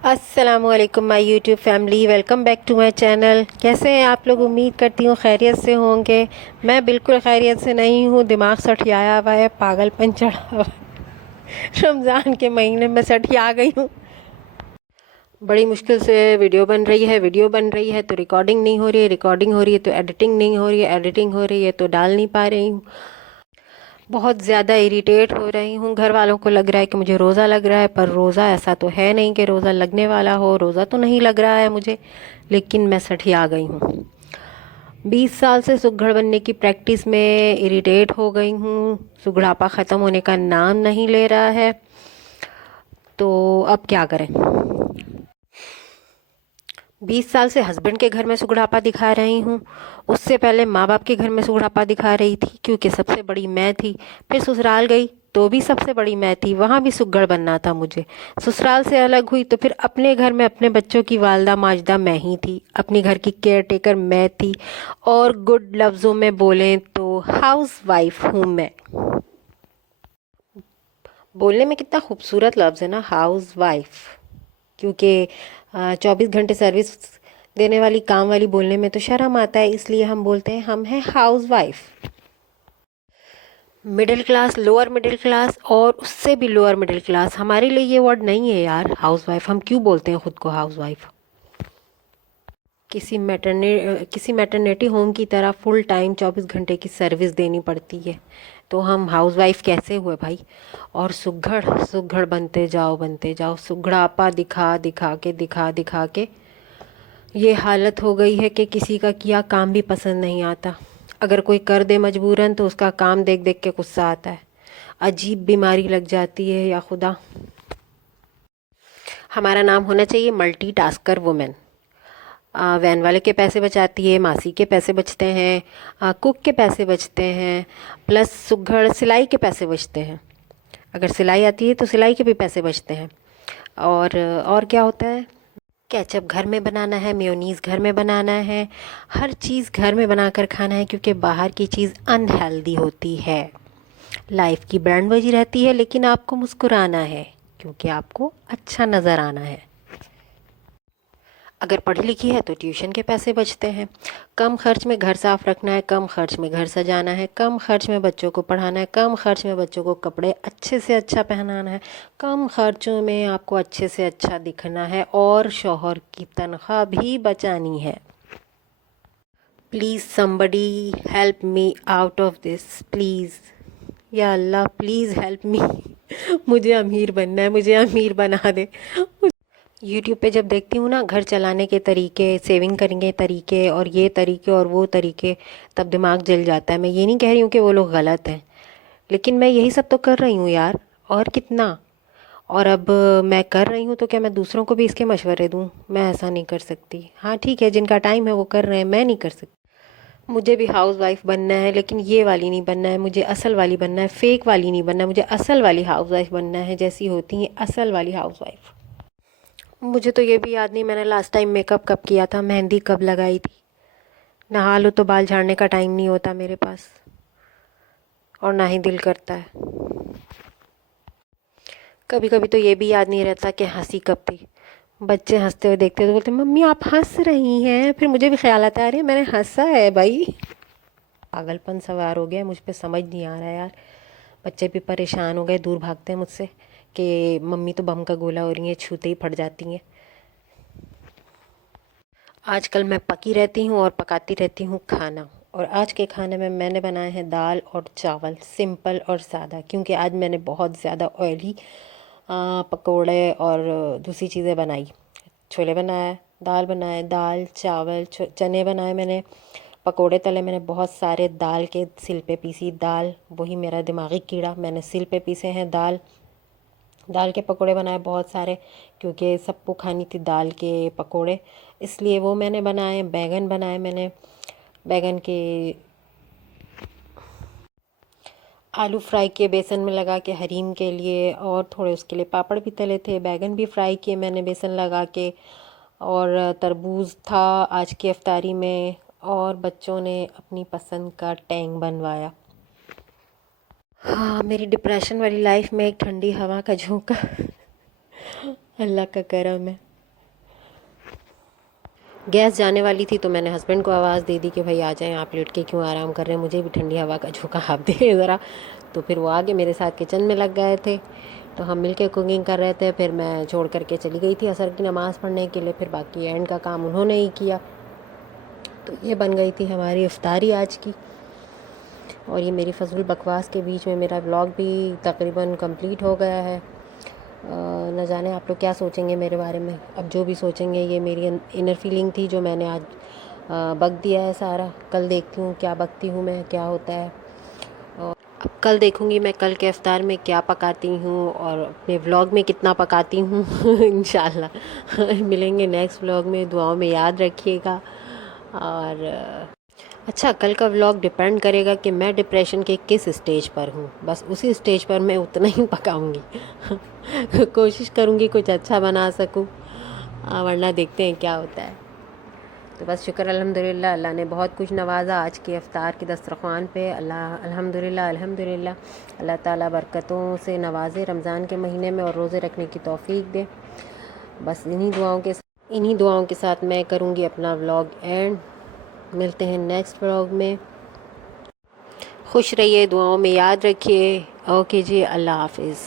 अस्सलामुअलैकुम my YouTube family, welcome back to my channel. कैसे हैं आप लोग? उम्मीद करती हूँ खैरियत से होंगे। मैं बिल्कुल खैरियत से नहीं हूँ, दिमाग सठियाया हुआ है, पागलपन चढ़ा हुआ है। रमज़ान के महीने में सठिया गई हूँ। बड़ी मुश्किल से वीडियो बन रही है तो रिकॉर्डिंग नहीं हो रही है, रिकॉर्डिंग हो रही है तो एडिटिंग नहीं हो रही है, एडिटिंग हो रही है तो डाल नहीं पा रही हूँ। बहुत ज़्यादा इरिटेट हो रही हूँ। घर वालों को लग रहा है कि मुझे रोज़ा लग रहा है, पर रोज़ा ऐसा तो है नहीं कि रोज़ा लगने वाला हो। रोज़ा तो नहीं लग रहा है मुझे, लेकिन मैं सठिया गई हूँ। 20 साल से सुघड़ बनने की प्रैक्टिस में इरिटेट हो गई हूँ। सुघड़ापा ख़त्म होने का नाम नहीं ले रहा है, तो अब क्या करें। 20 साल से हस्बैंड के घर में सुगड़ापा दिखा रही हूँ। उससे पहले माँ बाप के घर में सुगड़ापा दिखा रही थी, क्योंकि सबसे बड़ी मैं थी। फिर ससुराल गई तो भी सबसे बड़ी मैं थी, वहाँ भी सुगड़ बनना था मुझे। ससुराल से अलग हुई तो फिर अपने घर में अपने बच्चों की वालदा माजदा मैं ही थी, अपनी घर की केयर टेकर मैं थी, और गुड लफ्ज़ों में बोलें तो हाउस वाइफ हूँ मैं। बोलने में कितना खूबसूरत लफ्ज़ है ना, हाउस वाइफ। क्योंकि 24 घंटे सर्विस देने वाली, काम वाली बोलने में तो शर्म आता है, इसलिए हम बोलते हैं हम हैं house wife. Middle class, lower middle class और उससे भी लोअर मिडिल क्लास, हमारे लिए ये वर्ड नहीं है यार हाउस वाइफ। हम क्यों बोलते हैं खुद को हाउस वाइफ? किसी मैटरनिटी होम की तरह फुल टाइम 24 घंटे की सर्विस देनी पड़ती है, तो हम हाउस वाइफ कैसे हुए भाई? और सुघड़ सुघड़ बनते जाओ, सुघड़ापा दिखा दिखा के ये हालत हो गई है कि किसी का किया काम भी पसंद नहीं आता। अगर कोई कर दे मजबूरन तो उसका काम देख देख के गुस्सा आता है। अजीब बीमारी लग जाती है या खुदा। हमारा नाम होना चाहिए मल्टी टास्कर वुमेन। वैन वाले के पैसे बचाती है, मासी के पैसे बचते हैं, कुक के पैसे बचते हैं, प्लस सुघड़ सिलाई के पैसे बचते हैं। अगर सिलाई आती है तो सिलाई के भी पैसे बचते हैं। और क्या होता है? केचप घर में बनाना है, मेयोनीज़ घर में बनाना है, हर चीज़ घर में बनाकर खाना है, क्योंकि बाहर की चीज़ अनहेल्दी होती है। लाइफ की बैंड बजी रहती है, लेकिन आपको मुस्कुराना है, क्योंकि आपको अच्छा नज़र आना है। अगर पढ़ी लिखी है तो ट्यूशन के पैसे बचते हैं। कम खर्च में घर साफ रखना है, कम खर्च में घर सजाना है, कम खर्च में बच्चों को पढ़ाना है, कम खर्च में बच्चों को कपड़े अच्छे से अच्छा पहनाना है, कम खर्चों में आपको अच्छे से अच्छा दिखना है, और शौहर की तनख्वाह भी बचानी है। Please somebody help me out of this, please. या अल्लाह प्लीज़ हेल्प मी। मुझे अमीर बनना है, मुझे अमीर बना दे। यूट्यूब पे जब देखती हूँ ना घर चलाने के तरीके, सेविंग करने के तरीके, और ये तरीके और वो तरीके, तब दिमाग जल जाता है। मैं ये नहीं कह रही हूँ कि वो लोग गलत हैं, लेकिन मैं यही सब तो कर रही हूँ यार, और कितना। और अब मैं कर रही हूँ तो क्या मैं दूसरों को भी इसके मशवरे दूँ? मैं ऐसा नहीं कर सकती। हाँ ठीक है, जिनका टाइम है वो कर रहे हैं, मैं नहीं कर सकती। मुझे भी हाउस वाइफ बनना है, लेकिन ये वाली नहीं बनना है, मुझे असल वाली बनना है, फेक वाली नहीं बनना है। मुझे असल वाली हाउस वाइफ बनना है, जैसी होती है असल वाली हाउस वाइफ। मुझे तो ये भी याद नहीं मैंने लास्ट टाइम मेकअप कब किया था, मेहंदी कब लगाई थी। नहा लो तो बाल झाड़ने का टाइम नहीं होता मेरे पास, और ना ही दिल करता है। कभी कभी तो ये भी याद नहीं रहता कि हंसी कब थी। बच्चे हंसते हुए देखते तो बोलते मम्मी आप हंस रही हैं, फिर मुझे भी ख्याल आता है अरे मैंने हंसा है भाई। पागलपन सवार हो गया मुझ पे, समझ नहीं आ रहा है यार। बच्चे भी परेशान हो गए, दूर भागते हैं मुझसे कि मम्मी तो बम का गोला हो रही है, छूते ही फट जाती हैं। आजकल मैं पकी रहती हूँ और पकाती रहती हूँ खाना, और आज के खाने में मैंने बनाए हैं दाल और चावल, सिंपल और सादा, क्योंकि आज मैंने बहुत ज़्यादा ऑयली पकोड़े और दूसरी चीज़ें बनाई। छोले बनाए, दाल बनाए, दाल चावल चने बनाए मैंने, पकोड़े तले मैंने बहुत सारे, दाल के सिल पे पीसी दाल, वही मेरा दिमागी कीड़ा, मैंने सिल पे पीसे हैं दाल। दाल के पकोड़े बनाए बहुत सारे, क्योंकि सबको खानी थी दाल के पकोड़े, इसलिए वो मैंने बनाए। बैगन बनाए मैंने, बैगन के आलू फ्राई किए बेसन में लगा के हरीम के लिए, और थोड़े उसके लिए पापड़ भी तले थे। बैगन भी फ्राई किए मैंने बेसन लगा के, और तरबूज था आज की अफ्तारी में, और बच्चों ने अपनी पसंद का टैंग बनवाया। हाँ, मेरी डिप्रेशन वाली लाइफ में एक ठंडी हवा का झोंका अल्लाह का करम है। गैस जाने वाली थी तो मैंने हस्बैंड को आवाज़ दे दी कि भाई आ जाएं, आप लेट के क्यों आराम कर रहे हैं, मुझे भी ठंडी हवा का झोंका आप दें ज़रा। तो फिर वो आगे मेरे साथ किचन में लग गए थे, तो हम मिलके कुकिंग कर रहे थे। फिर मैं छोड़ करके चली गई थी असर की नमाज़ पढ़ने के लिए, फिर बाकी एंड का काम उन्होंने ही किया। तो ये बन गई थी हमारी इफ्तारी आज की। और ये मेरी फजूल बकवास के बीच में मेरा व्लॉग भी तकरीबन कंप्लीट हो गया है। न जाने आप लोग क्या सोचेंगे मेरे बारे में। अब जो भी सोचेंगे, ये मेरी इनर फीलिंग थी जो मैंने आज बक दिया है सारा। कल देखती हूँ क्या बकती हूँ मैं, क्या होता है। और अब कल देखूँगी मैं कल के इफ्तार में क्या पकाती हूँ और अपने व्लॉग में कितना पकाती हूँ इंशाल्लाह। मिलेंगे नेक्स्ट व्लॉग में, दुआओं में याद रखिएगा। और अच्छा, कल का व्लॉग डिपेंड करेगा कि मैं डिप्रेशन के किस स्टेज पर हूँ, बस उसी स्टेज पर मैं उतना ही पकाऊंगी। कोशिश करूँगी कुछ अच्छा बना सकूँ, वरना देखते हैं क्या होता है। तो बस शुक्र अल्हम्दुलिल्लाह, अल्लाह ने बहुत कुछ नवाजा आज के इफ्तार की दस्तरख़्वान पे। अल्लाह अल्हम्दुलिल्लाह अल्हम्दुलिल्लाह, अल्लाह ताला बरकतों से नवाजे रमज़ान के महीने में और रोज़े रखने की तौफ़ीक दे। बस इन्हीं दुआओं के साथ मैं करूँगी अपना व्लॉग एंड। मिलते हैं नेक्स्ट व्लॉग में। खुश रहिए, दुआओं में याद रखिए। ओके जी, अल्लाह हाफिज़।